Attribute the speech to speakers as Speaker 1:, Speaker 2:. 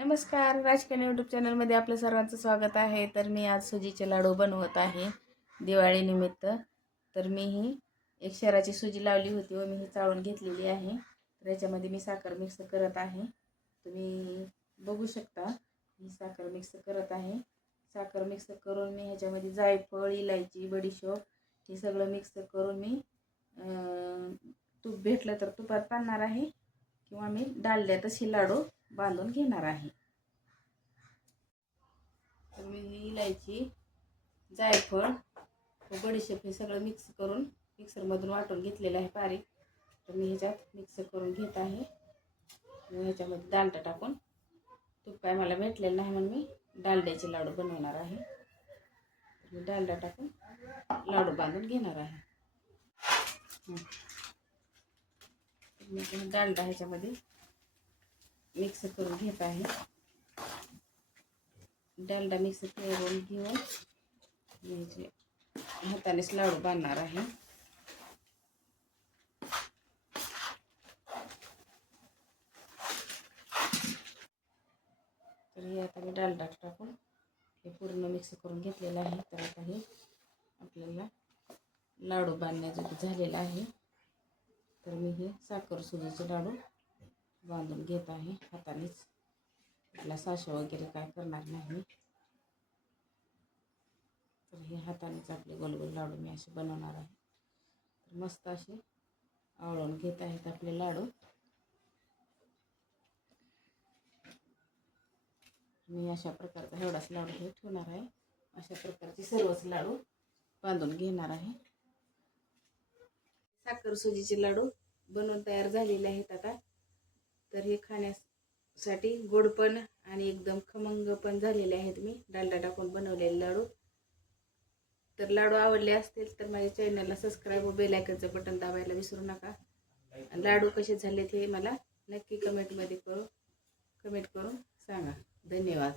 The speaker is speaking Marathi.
Speaker 1: नमस्कार राजकारण यूट्यूब चॅनलमध्ये आपलं सर्वांचं स्वागत आहे. तर मी आज सुजीचे लाडू बनवत आहे दिवाळीनिमित्त तर मी ही एक शहराची सुजी लावली होती व मी ही चाळून घेतलेली आहे. तर याच्यामध्ये मी साखर मिक्स करत आहे. तुम्ही बघू शकता मी साखर मिक्स करत आहे. साखर मिक्स करून मी ह्याच्यामध्ये जायफळ इलायची बडीशोप हे सगळं मिक्स करून मी तूप भेटलं तर तुपात पाडणार आहे किंवा मी डालड्यातच तशी लाडू बांधून घेणार आहे. तर मी ही इलायची जायफळ व बडीशेप हे सगळं मिक्स करून मिक्सरमधून वाटून घेतलेलं आहे पारीक तर मी ह्याच्यात मिक्स करून घेत आहे. ह्याच्यामध्ये डालडा टाकून तूप काय मला भेटलेलं नाही म्हणून मी डालड्याचे लाडू बनवणार आहे. तर मी डालडा टाकून लाडू बांधून घेणार आहे. डालडा ह्याच्यामध्ये मिक्स करून घेत आहे. डालडा मिक्स करून घेऊन म्हणजे हातानेच लाडू बांधणार आहे. तर हे आता मी डालडा टाकून हे पूर्ण मिक्स करून घेतलेलं आहे. तर आता हे आपल्याला लाडू बांधण्याजोगं झालेलं आहे. तर मी हे साखर सुजीचे लाडू बांधून घेत आहे. हातानेच. आपला साशा वगैरे काय करणार नाही तर हे हातानेच आपले गोल गोल लाडू मी असे बनवणार आहे. तर मस्त असे आवळून घेत आहेत आपले लाडू. मी अशा प्रकारचा एवढाच लाडू हे ठेवणार आहे. अशा प्रकारचे सर्वच लाडू बांधून घेणार आहे. साखर सुजीचे लाडू बनवून तयार झालेले आहेत आता. तर हे खाण्यासाठी गोड पण आणि एकदम खमंग पण झालेले आहेत मी. डालडा टाकून बनवलेले लाडू. तर लाडू आवडले असतील तर माझ्या चॅनलला सबस्क्राईब व बेलायकनचं बटन दाबायला विसरू नका. आणि लाडू कसे झाले हे मला नक्की कमेंटमध्ये करू कमेंट करून सांगा. धन्यवाद.